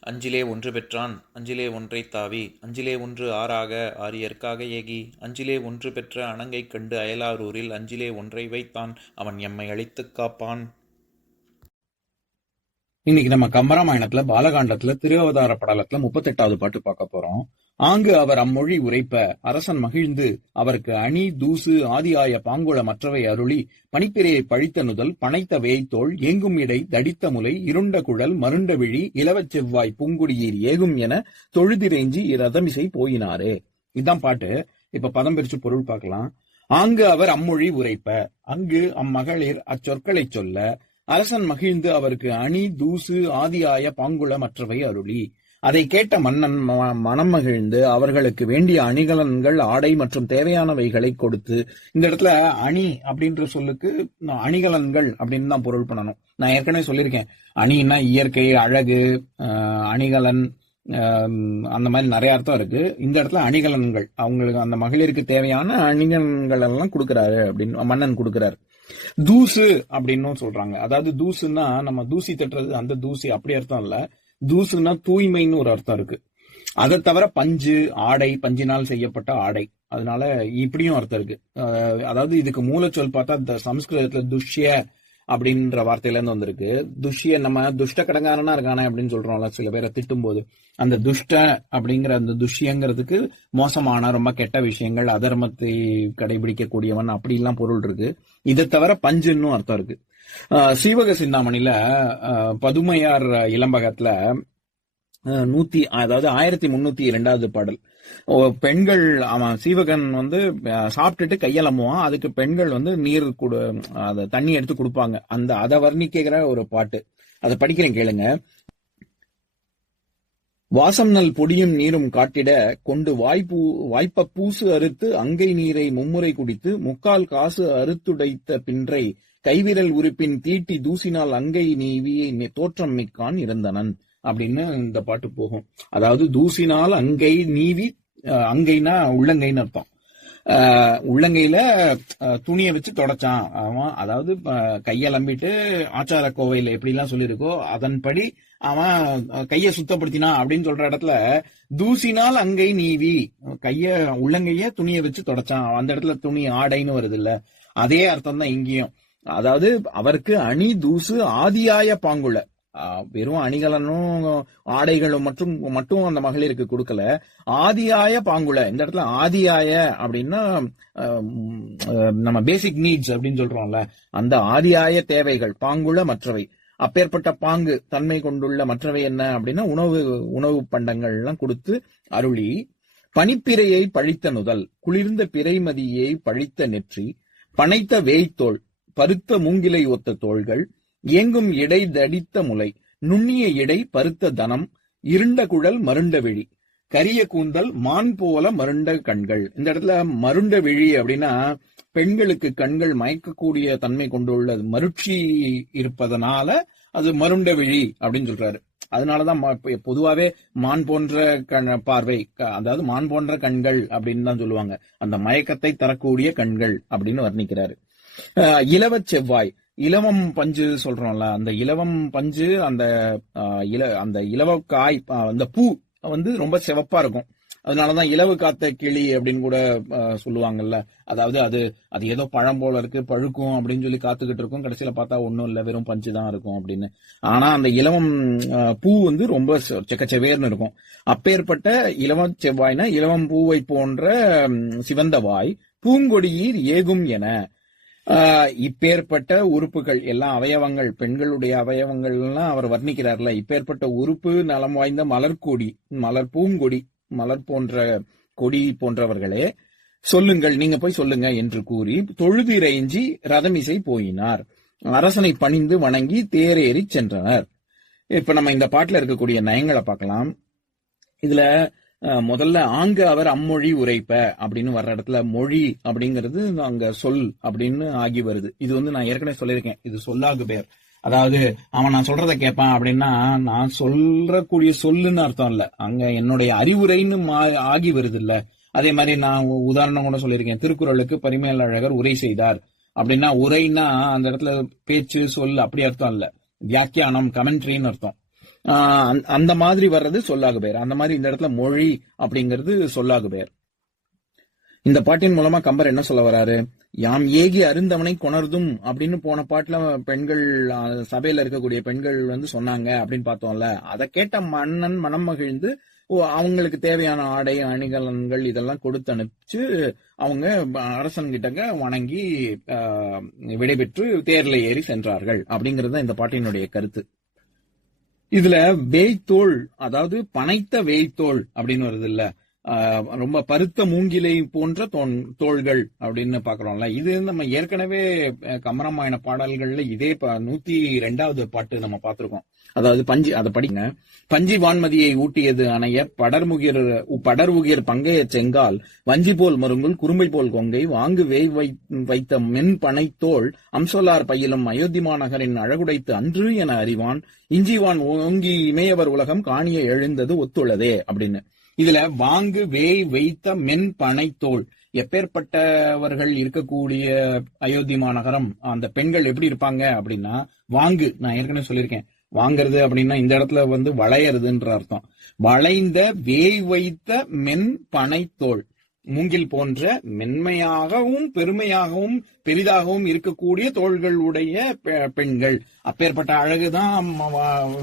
அஞ்சிலே ஒன்று பெற்றான் அஞ்சிலே ஒன்றை தாவி அஞ்சிலே ஒன்று ஆறாக ஆரியற்காக ஏகி அஞ்சிலே ஒன்று பெற்ற அணங்கைக் கண்டு அயலாரூரில் அஞ்சிலே ஒன்றை வைத்தான் அவன் எம்மை அழித்துக் காப்பான். இன்னைக்கு நம்ம கம்பராமாயணத்துல பாலகாண்டத்துல திருவதார படலத்துல முப்பத்தெட்டாவது பாட்டு பார்க்க போறோம். ஆங்கு அவர் அம்மொழி உரைப்ப அரசன் மகிழ்ந்து அவருக்கு அணி தூசு ஆதியாய பாங்குள மற்றவை அருளி பனிப்பிரையை பழித்த நுதல் பனைத்த வேய்த்தோள் ஏங்கும் இடை தடித்த முலை இருண்ட குழல் மருண்ட விழி இளவச் செவ்வாய் பூங்குடியீர் ஏகும் என தொழுதிரேஞ்சி இரதமிசை போயினாரே. இதான் பாட்டு. இப்ப பதம் பிரிச்சு பொருள் பார்க்கலாம். ஆங்கு அவர் அம்மொழி உரைப்ப அங்கு அம்மகளிர் அச்சொற்களை சொல்ல அரசன் மகிழ்ந்து அவருக்கு அணி தூசு ஆதியாய பாங்குள மற்றவை அருளி. அதை கேட்ட மன்னன் ம- மனம் மகிழ்ந்து அவர்களுக்கு வேண்டிய அணிகலன்கள் ஆடை மற்றும் தேவையானவைகளை கொடுத்து இந்த இடத்துல அணி அப்படின்ற சொல்லுக்கு அணிகலன்கள் அப்படின்னு தான் பொருள் பண்ணணும். நான் ஏற்கனவே சொல்லியிருக்கேன். அணின்னா இயற்கை அழகு அணிகலன் அந்த மாதிரி நிறைய அர்த்தம் இருக்கு. இந்த இடத்துல அணிகலன்கள். அவங்களுக்கு அந்த மகளிருக்கு தேவையான அணிகலன்கள் எல்லாம் கொடுக்கறாரு அப்படின்னு மன்னன் கொடுக்கறாரு. தூசு அப்படின்னும் சொல்றாங்க. அதாவது தூசுன்னா நம்ம தூசி தட்டுறது அந்த தூசி அப்படி அர்த்தம் இல்ல. தூசுன்னா தூய்மைன்னு ஒரு அர்த்தம் இருக்கு. அதை தவிர பஞ்சு ஆடை பஞ்சினால் செய்யப்பட்ட ஆடை. அதனால இப்படியும் அர்த்தம் இருக்கு. அதாவது இதுக்கு மூலச்சொல் பார்த்தா இந்த சம்ஸ்கிருதத்துல துஷ்ய அப்படின்ற வார்த்தையில இருந்து வந்திருக்கு. துஷிய நம்ம துஷ்ட கடங்காரனா இருக்கானே அப்படின்னு சொல்றோம்ல சில பேரை திட்டும் போது அந்த துஷ்ட அப்படிங்கிற அந்த துஷ்யங்கிறதுக்கு மோசமான ரொம்ப கெட்ட விஷயங்கள் அதர்மத்தை கடைபிடிக்கக்கூடியவன் அப்படிலாம் பொருள் இருக்கு. இதை தவிர பஞ்சுன்னும் அர்த்தம் இருக்கு. சீவக சிந்தாமணியில பதுமையார் இளம்பகத்துல நூத்தி அதாவது ஆயிரத்தி முன்னூத்தி இரண்டாவது பாடல். பெண்கள் அவன் சீவகன் வந்து சாப்பிட்டுட்டு கையலம்புவான் அதுக்கு பெண்கள் வந்து நீர் கொடு அத தண்ணி எடுத்து கொடுப்பாங்க. அந்த அதை வர்ணிக்கிற ஒரு பாட்டு. அதை படிக்கிறேன் கேளுங்க. வாசம் நல் பொடியும் நீரும் காட்டிட கொண்டு வாய்ப்பூ வாய்ப்ப பூசு அறுத்து அங்கை நீரை மும்முறை குடித்து முக்கால் காசு அறுத்துடைத்த பின்றை கைவிரல் உறுப்பின் தீட்டி தூசினால் அங்கை நீவி தோற்றம் மிக்கான் இருந்தனன். அப்படின்னு இந்த பாட்டு போகும். அதாவது தூசினால் அங்கை நீவி அங்கைனா உள்ளங்கைன்னு அர்த்தம். உள்ளங்கையில துணியை வச்சு தொடச்சான். அவன் அதாவது கையை கையலம்பிட்டு ஆச்சார கோவையில் எப்படிலாம் சொல்லியிருக்கோ அதன்படி அவன் கையை சுத்தப்படுத்தினா அப்படின்னு சொல்ற இடத்துல தூசினால் அங்கை நீவி கைய உள்ளங்கைய துணியை வச்சு தொடச்சான். அந்த இடத்துல துணி ஆடைன்னு வருது இல்ல அதே அர்த்தம் தான் இங்கேயும். அதாவது அவருக்கு அணி தூசு ஆதியாய பாங்குள்ள வெறும் அணிகலனும் ஆடைகளும் மற்றும் மட்டும் அந்த மகளிருக்கு கொடுக்கல. ஆதியாய பாங்குல இந்த இடத்துல ஆதியாய அப்படின்னா நம்ம பேசிக் நீட்ஸ் அப்படின்னு சொல்றோம்ல அந்த ஆதியாய தேவைகள் பாங்குல மற்றவை. அப்பேற்பட்ட பாங்கு தன்மை கொண்டுள்ள மற்றவை என்ன அப்படின்னா உணவு உணவு பண்டங்கள் எல்லாம் கொடுத்து அருளி பனிப்பிரையை பழித்த நுதல் குளிர்ந்த பிறைமதியை பழித்த நெற்றி பனைத்த வேய்த்தோல் பருத்த மூங்கிலை ஒத்த தோள்கள் இயங்கும் இடை தடித்த முலை நுண்ணிய இடை பருத்த தனம் இருண்ட குழல் மருண்ட விழி. கரிய கூந்தல் மான் போல மருண்ட கண்கள். இந்த இடத்துல மருண்ட விழி அப்படின்னா பெண்களுக்கு கண்கள் மயக்கக்கூடிய தன்மை கொண்டுள்ள மருட்சி இருப்பதனால அது மருண்ட விழி அப்படின்னு சொல்றாரு. அதனாலதான் பொதுவாவே மான் போன்ற கண் பார்வை க- அதாவது மான் போன்ற கண்கள் அப்படின்னு தான் சொல்லுவாங்க. அந்த மயக்கத்தை தரக்கூடிய கண்கள் அப்படின்னு வர்ணிக்கிறாரு. இலவ செவ்வாய். இலவம் பஞ்சு சொல்றோம்ல அந்த இலவம் பஞ்சு அந்த இல அந்த இலவ காய் அந்த பூ வந்து ரொம்ப சிவப்பா இருக்கும். அதனாலதான் இலவு காத்த கிளி அப்படின்னு கூட சொல்லுவாங்கல்ல. அதாவது அது அது ஏதோ பழம் போல இருக்கு பழுக்கும் அப்படின்னு சொல்லி காத்துக்கிட்டு இருக்கும். கடைசியில பார்த்தா ஒன்றும் இல்ல வெறும் பஞ்சு தான் இருக்கும் அப்படின்னு. ஆனா அந்த இலவம் பூ வந்து ரொம்ப செ- செக்கச்செவேர்னு இருக்கும். அப்பேற்பட்ட இலவம் செவ்வாய்னா இலவம் பூவை போன்ற சிவந்த வாய் பூங்கொடியீர் ஏகும் என. இப்பேற்பட்ட உறுப்புகள் எல்லாம் அவயவங்கள் பெண்களுடைய அவயவங்கள்லாம் அவர் வர்ணிக்கிறார்ல இப்பேற்பட்ட உறுப்பு நலம் வாய்ந்த மலர்கொடி மலர் பூங்கொடி மலர் போன்ற கொடி போன்றவர்களே சொல்லுங்கள் நீங்க போய் சொல்லுங்க என்று கூறி தொழுதிரைஞ்சி ரதமிசை போயினார். அரசனை பணிந்து வணங்கி தேரேறி சென்றனர். இப்ப நம்ம இந்த பாட்டுல இருக்கக்கூடிய நயங்களை பார்க்கலாம். இதுல முதல்ல ஆங்க அவர் அம்மொழி உரைப்ப அப்படின்னு வர்ற இடத்துல மொழி அப்படிங்கிறது அங்க சொல் அப்படின்னு ஆகி வருது. இது வந்து நான் ஏற்கனவே சொல்லியிருக்கேன். இது சொல்லாகு பேர் அதாவது அவன் நான் சொல்றத கேட்பான் அப்படின்னா நான் சொல்றக்கூடிய சொல்லுன்னு அர்த்தம் இல்ல. அங்க என்னுடைய அறிவுரைன்னு மா- ஆகி வருது இல்ல அதே மாதிரி நான் உ- உதாரணம் கூட சொல்லியிருக்கேன். திருக்குறளுக்கு பரிமேல் உரை செய்தார். அப்படின்னா உரைன்னா அந்த இடத்துல பேச்சு சொல் அப்படி அர்த்தம் இல்ல. வியாக்கியானம் கமெண்ட்ரின்னு அர்த்தம். அந்த- அந்த மாதிரி வர்றது சொல்லாகு பெயர் அந்த மாதிரி இந்த இடத்துல மொழி அப்படிங்கிறது சொல்லாகு பெயர் இந்த பாட்டின் மூலமா கம்பர் என்ன சொல்ல வராரு? யாம் ஏகி அருந்தவனை கொணர்தும் அப்படின்னு போன பாட்டுல பெண்கள் சபையில இருக்கக்கூடிய பெண்கள் வந்து சொன்னாங்க அப்படின்னு பார்த்தோம்ல. அதை கேட்ட மன்னன் மனம் மகிழ்ந்து ஓ, அவங்களுக்கு தேவையான ஆடை அணிகலன்கள் இதெல்லாம் கொடுத்து அனுப்பிச்சு அவங்க அரசன்கிட்டங்க வணங்கி விடைபெற்று தேர்ல ஏறி சென்றார்கள் அப்படிங்கறது தான் இந்த பாட்டினுடைய கருத்து. இதுல வேய்த்தோள் அதாவது பனைத்த வேய்த்தோள் அப்படின்னு வருது இல்ல? ரொம்ப பருத்த மூங்கிலை போன்ற தோன்- தோள்கள் அப்படின்னு பாக்குறோம்ல இது நம்ம ஏற்கனவே அஹ், கம்பராமாயண பாடல்கள்ல இதே நூத்தி ரெண்டாவது பாட்டு நம்ம பார்த்திருக்கோம். அதாவது பஞ்சி அதை படிங்க. பஞ்சி வான்மதியை ஊட்டியது அணைய படர்முகிர் படர்முகியர் பங்கைய செங்கால் வஞ்சி போல் மருங்குள் குறும்பை போல் கொங்கை வாங்கு வேய் வைத்த மென் பனைத்தோள் அம்சோலார் பயிலும் அயோத்தி மாநகரின் அழகுடைத்து அன்று என அறிவான். இஞ்சிவான் ஓங்கி இமையவர் உலகம் காணிய எழுந்தது ஒத்துள்ளதே அப்படின்னு. இதுல வாங்கு வேய் வைத்த மென் பனைத்தோல் எப்பேற்பட்டவர்கள் இருக்கக்கூடிய அயோத்தி மாநகரம் அந்த பெண்கள் எப்படி இருப்பாங்க அப்படின்னா வாங்கு. நான் ஏற்கனவே சொல்லியிருக்கேன். வாங்குறது அப்படின்னா இந்த இடத்துல வந்து வளையறதுன்ற அர்த்தம். வளைந்த வேய் வைத்த மென் பனைத்தோல் மூங்கில் போன்ற மென்மையாகவும் பெருமையாகவும் பெரிதாகவும் இருக்கக்கூடிய தோள்களுடைய பெ- பெண்கள். அப்பேற்பட்ட அழகுதான்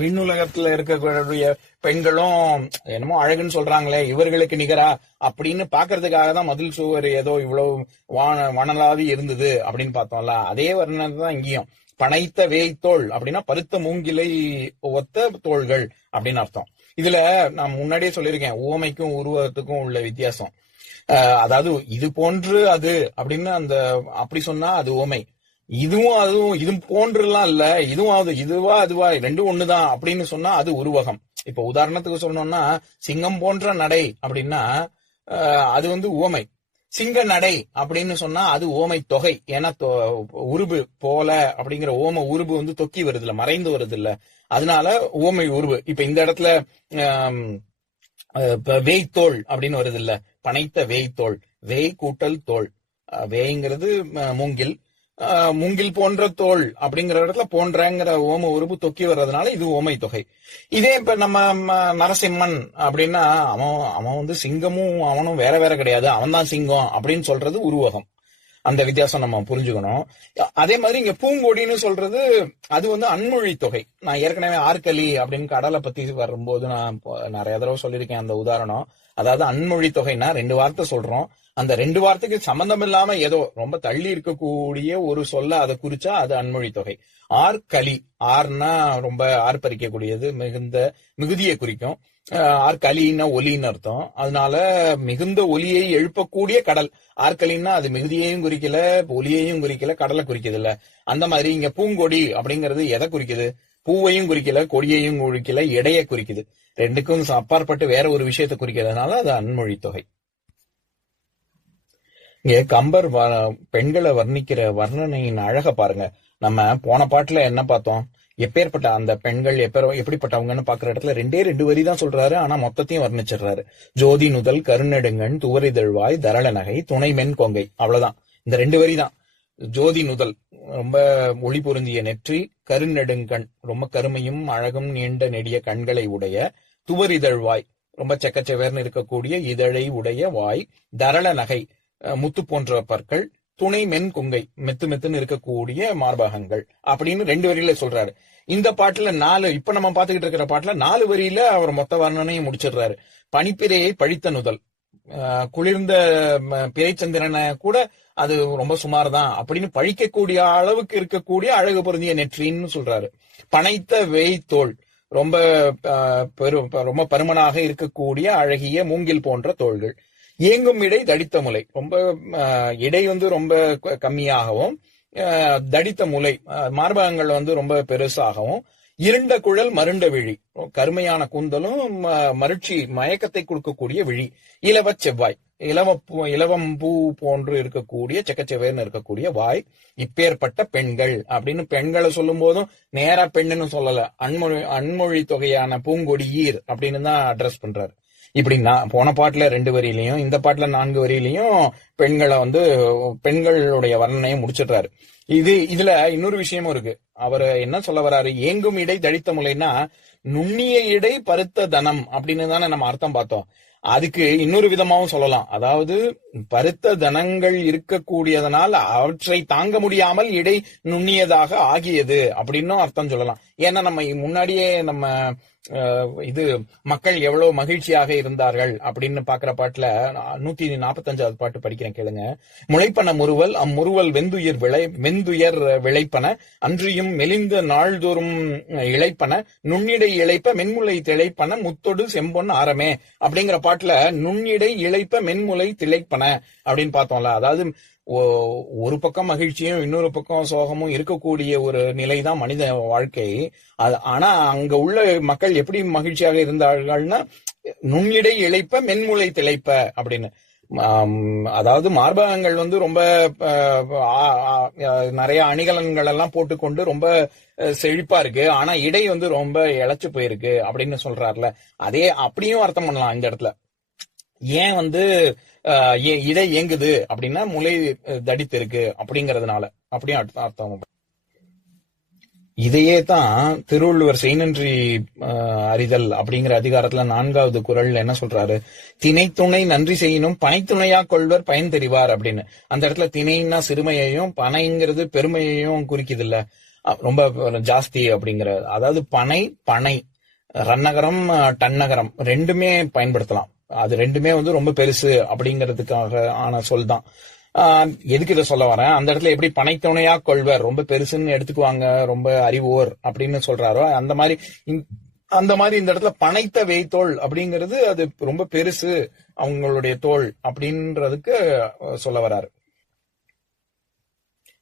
விண்ணுலகத்துல இருக்கக்கூடிய பெண்களும் என்னமோ அழகுன்னு சொல்றாங்களே இவர்களுக்கு நிகரா? அப்படின்னு பாக்குறதுக்காக தான் மதில் சுவர் ஏதோ இவ்வளவு வான வனலாவி இருந்தது அப்படின்னு பார்த்தோம்ல. அதே வர்ணம் தான் இங்கேயும். பனைத்த வேய்த்தோள் அப்படின்னா பருத்த மூங்கிலை ஒத்த தோள்கள் அப்படின்னு அர்த்தம். இதுல நான் முன்னாடியே சொல்லியிருக்கேன். உவமைக்கும் உருவத்துக்கும் உள்ள வித்தியாசம். அதாவது இது போன்று அது அப்படின்னு அந்த அப்படி சொன்னா அது உவமை இதுவும் அதுவும் இது போன்றுலாம் இல்ல இதுவும் அது இதுவா அதுவா ரெண்டும் ஒண்ணுதான் அப்படின்னு சொன்னா அது உருவகம். இப்ப உதாரணத்துக்கு சொல்லணும்னா சிங்கம் போன்ற நடை அப்படின்னா அது வந்து உவமை சிங்க நடை அப்படின்னு சொன்னா அது ஓமை தொகை. ஏன்னா தொ- உருபு போல அப்படிங்கிற ஓம உருபு வந்து தொக்கி வருது இல்ல மறைந்து வருது இல்ல அதனால ஓமை உருபு. இப்ப இந்த இடத்துல வேய்த்தோல் அப்படின்னு வருது இல்ல பனைத்த வேய்த்தோல் வேய் கூட்டல் தோல். வேய்ங்கிறது மூங்கில். மூங்கில் போன்ற தோல் அப்படிங்கிற இடத்துல போன்றங்கிற ஓம உறுப்பு தொக்கி வர்றதுனால இது ஓமை தொகை. இதே இப்ப நம்ம நரசிம்மன் அப்படின்னா அவன் அவன் வந்து சிங்கமும் அவனும் வேற வேற கிடையாது. அவன் தான் சிங்கம் அப்படின்னு சொல்றது உருவகம். அந்த வித்தியாசம் நம்ம புரிஞ்சுக்கணும். அதே மாதிரி இங்க பூங்கொடின்னு சொல்றது அது வந்து அன்மொழி தொகை. நான் ஏற்கனவே ஆர்கலி அப்படின்னு கடலை பத்தி வரும்போது நான் நிறைய தடவை சொல்லியிருக்கேன் அந்த உதாரணம். அதாவது அன்மொழி தொகைன்னா ரெண்டு வார்த்தை சொல்றோம். அந்த ரெண்டு வார்த்தைக்கு சம்பந்தம் இல்லாம ஏதோ ரொம்ப தள்ளி இருக்கக்கூடிய ஒரு சொல்ல அதை குறிச்சா அது அன்மொழி தொகை. ஆர்கலி ஆர்னா ரொம்ப ஆர்ப்பரிக்கக்கூடியது மிகுந்த மிகுதியை குறிக்கும். அஹ் ஒலின்னு அர்த்தம். அதனால மிகுந்த ஒலியை எழுப்பக்கூடிய கடல். ஆற்களின்னா அது மிகுதியையும் குறிக்கல ஒலியையும் குறிக்கல கடலை குறிக்குது இல்ல அந்த மாதிரி இங்க பூங்கொடி அப்படிங்கிறது எதை குறிக்குது? பூவையும் குறிக்கல கொடியையும் குறிக்கல எடையை குறிக்குது. ரெண்டுக்கும் அப்பாற்பட்டு வேற ஒரு விஷயத்தை குறிக்கிறதுனால அது அன்மொழி தொகை. இங்க கம்பர் வ- பெண்களை வர்ணிக்கிற வர்ணனையின் அழக பாருங்க. நம்ம போன பாட்டுல என்ன பார்த்தோம்? எப்பேற்பட்ட அந்த பெண்கள் எப்ப எப்படிப்பட்டவங்கன்னு பாக்குற இடத்துல ரெண்டே ரெண்டு வரி தான் சொல்றாரு. ஆனா மொத்தத்தையும் வர்ணிச்சிடுறாரு. ஜோதி நுதல் கருநெடுங்கண் துவரிதழ்வாய் தரள நகை துணை மென் கொங்கை. அவ்வளவுதான். இந்த ரெண்டு வரி தான். ஜோதி நுதல் ரொம்ப ஒளி பொருந்திய நெற்றி கருநெடுங்கண் ரொம்ப கருமையும் அழகும் நீண்ட நெடிய கண்களை உடைய துவரிதழ்வாய் ரொம்ப செக்கச்செவேர்னு இருக்கக்கூடிய இதழை உடைய வாய் தரள நகை முத்து போன்ற பற்கள் துணை மென் கொங்கை மெத்து மெத்துன்னு இருக்கக்கூடிய மார்பகங்கள் அப்படின்னு ரெண்டு வரியில சொல்றாரு. இந்த பாட்டுல நாலு இப்ப நம்ம பாத்துக்கிட்டு இருக்கிற பாட்டுல நாலு வரியில அவர் மொத்த வர்ணனையும் முடிச்சிடுறாரு. பனிப்பிரையை பழித்த நுதல். குளிர்ந்த பிறைச்சந்திரனை கூட அது ரொம்ப சுமார் தான் அப்படின்னு பழிக்கக்கூடிய அளவுக்கு இருக்கக்கூடிய அழகு பொருந்திய நெற்றின்னு சொல்றாரு. பனைத்த வேய்த்தோள் ரொம்ப பெரும் பெரு ரொம்ப பருமனாக இருக்கக்கூடிய அழகிய மூங்கில் போன்ற தோள்கள். இயங்கும் இடை தடித்த முலை. ரொம்ப இடை வந்து ரொம்ப கம்மியாகவும் தடித்த முலை மார்பகங்கள் வந்து ரொம்ப பெருசாகவும் இருண்ட குழல் மருண்ட விழி. கருமையான கூந்தலும் ம- மருட்சி மயக்கத்தை கொடுக்கக்கூடிய விழி. இலவ செவ்வாய். இலவ இலவம் பூ போன்று இருக்கக்கூடிய செக்கச்செவேர்னு இருக்கக்கூடிய வாய் இப்பேற்பட்ட பெண்கள். அப்படின்னு பெண்களை சொல்லும் போதும் நேரா பெண்ணுன்னு சொல்லல. அன்மொழி அன்மொழி தொகையான பூங்கொடியீர் அப்படின்னு தான் அட்ரஸ் பண்றாரு. இப்படி நான் போன பாட்டுல ரெண்டு வரியிலையும் இந்த பாட்டுல நான்கு வரியிலையும் பெண்களை வந்து பெண்களுடைய வர்ணனையை முடிச்சிடுறாரு. இது இதுல இன்னொரு விஷயமும் இருக்கு. அவர் என்ன சொல்ல வர்றாரு ஏங்கும் இடை தடித்த முலைன்னா நுண்ணிய இடை பருத்த தனம் அப்படின்னு தானே நம்ம அர்த்தம் பார்த்தோம். அதுக்கு இன்னொரு விதமாவும் சொல்லலாம். அதாவது பருத்த தனங்கள் இருக்கக்கூடியதனால் அவற்றை தாங்க முடியாமல் இடை நுண்ணியதாக ஆகியது அப்படின்னும் அர்த்தம் சொல்லலாம். ஏன்னா நம்ம முன்னாடியே நம்ம இது மக்கள் எவ்வளவு மகிழ்ச்சியாக இருந்தார்கள் அப்படின்னு பாக்குற பாட்டுல நூத்தி நாற்பத்தஞ்சாவது பாட்டு படிக்கிறேன் கேளுங்க. முளைப்பன முறுவல் அம்முறுவல் வெந்துயிர் விளை வெந்துயர் விளைப்பன அன்றியும் மெலிந்த நாள்தோறும் இழைப்பன நுண்ணிடை இழைப்ப மென்முலை திளைப்பன முத்தொடு செம்பொன் ஆரமே அப்படிங்கிற பாட்டுல நுண்ணிடை இழைப்ப மென்முலை திளைப்பன அப்படின்னு பார்த்தோம்ல. அதாவது ஒரு பக்கம் மகிழ்ச்சியும் இன்னொரு பக்கம் சோகமும் இருக்கக்கூடிய ஒரு நிலைதான் மனித வாழ்க்கை. அது ஆனா அங்க உள்ள மக்கள் எப்படி மகிழ்ச்சியாக இருந்தார்கள்னா நுண்ணிடை இழைப்ப மென்முளை திளைப்ப அப்படின்னு. அதாவது மார்பகங்கள் வந்து ரொம்ப அஹ், நிறைய அணிகலன்கள் எல்லாம் போட்டுக்கொண்டு ரொம்ப அஹ், செழிப்பா இருக்கு. ஆனா இடை வந்து ரொம்ப இழைச்சு போயிருக்கு அப்படின்னு சொல்றாருல. அதே அப்படியும் அர்த்தம் பண்ணலாம் இந்த இடத்துல. ஏன் வந்து இடை இயங்குது அப்படின்னா முளை தடித்து இருக்கு அப்படிங்கறதுனால. அப்படியும் அர்த்தம். இதையே தான் திருவள்ளுவர் செய்நன்றி அஹ், அறிதல் அப்படிங்கிற அதிகாரத்துல நான்காவது குரல் என்ன சொல்றாரு? திணைத்துணை நன்றி செய்யணும் பனைத்துணையா கொள்வர் பயன் தெரிவார் அப்படின்னு. அந்த இடத்துல திணைன்னா சிறுமையையும் பனைங்கிறது பெருமையையும் குறிக்குது இல்ல ரொம்ப ஜாஸ்தி அப்படிங்கிற அதாவது பனை பனை ரன்னகரம் அஹ், டன்னகரம் ரெண்டுமே பயன்படுத்தலாம். அது ரெண்டுமே வந்து ரொம்ப பெருசு அப்படிங்கிறதுக்காக ஆன சொல் தான் ஆஹ் எதுக்கு இதை சொல்ல வரேன்? அந்த இடத்துல எப்படி பனைத்துணையா கொள்வர்? ரொம்ப பெருசுன்னு எடுத்துக்குவாங்க ரொம்ப அறிவோர் அப்படின்னு சொல்றாரோ? அந்த மாதிரி அந்த மாதிரி இந்த இடத்துல பனைத்த வேய்த்தோள் அப்படிங்கிறது அது ரொம்ப பெருசு அவங்களுடைய தோல் அப்படின்றதுக்கு சொல்ல வராரு.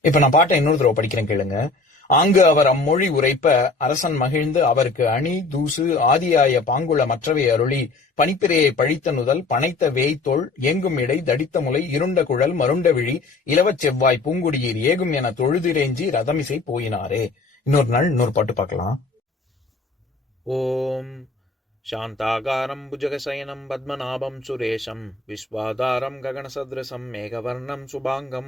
இப்ப நான் பாட்டை இன்னொரு தடவை படிக்கிறேன் கேளுங்க. ஆங்கு அவர் அம்மொழி உரைப்ப அரசன் மகிழ்ந்து அவருக்கு அணி தூசு ஆதியாய பாங்குள மற்றவை அருளி பனிப்பிரையை பழித்த நுதல் பனைத்த வேய்த்தோள் எங்கும் இடை தடித்த முலை இருண்ட குழல் மருண்ட விழி இலவச் செவ்வாய் பூங்குடியீர் ஏகும் என தொழுதிரேஞ்சி ரதமிசை போயினாரே இன்னொரு நாள் இன்னொரு பாட்டு பார்க்கலாம் ॐ शान्ताकारं भुजगशयनं पद्मनाभं सुरेशं विश्वाधारं गगनसदृशं मेघवर्णं शुभाङ्गं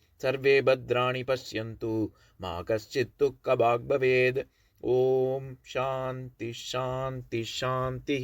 ಸರ್ವೇ ಭದ್ರಾಣಿ ಪಶ್ಯಂತು ಮಾ ಕಶ್ಚಿತ್ತು ಕಬಾಗ್ ಓಂ ಶಾಂತಿ ಶಾಂತಿ ಶಾಂತಿ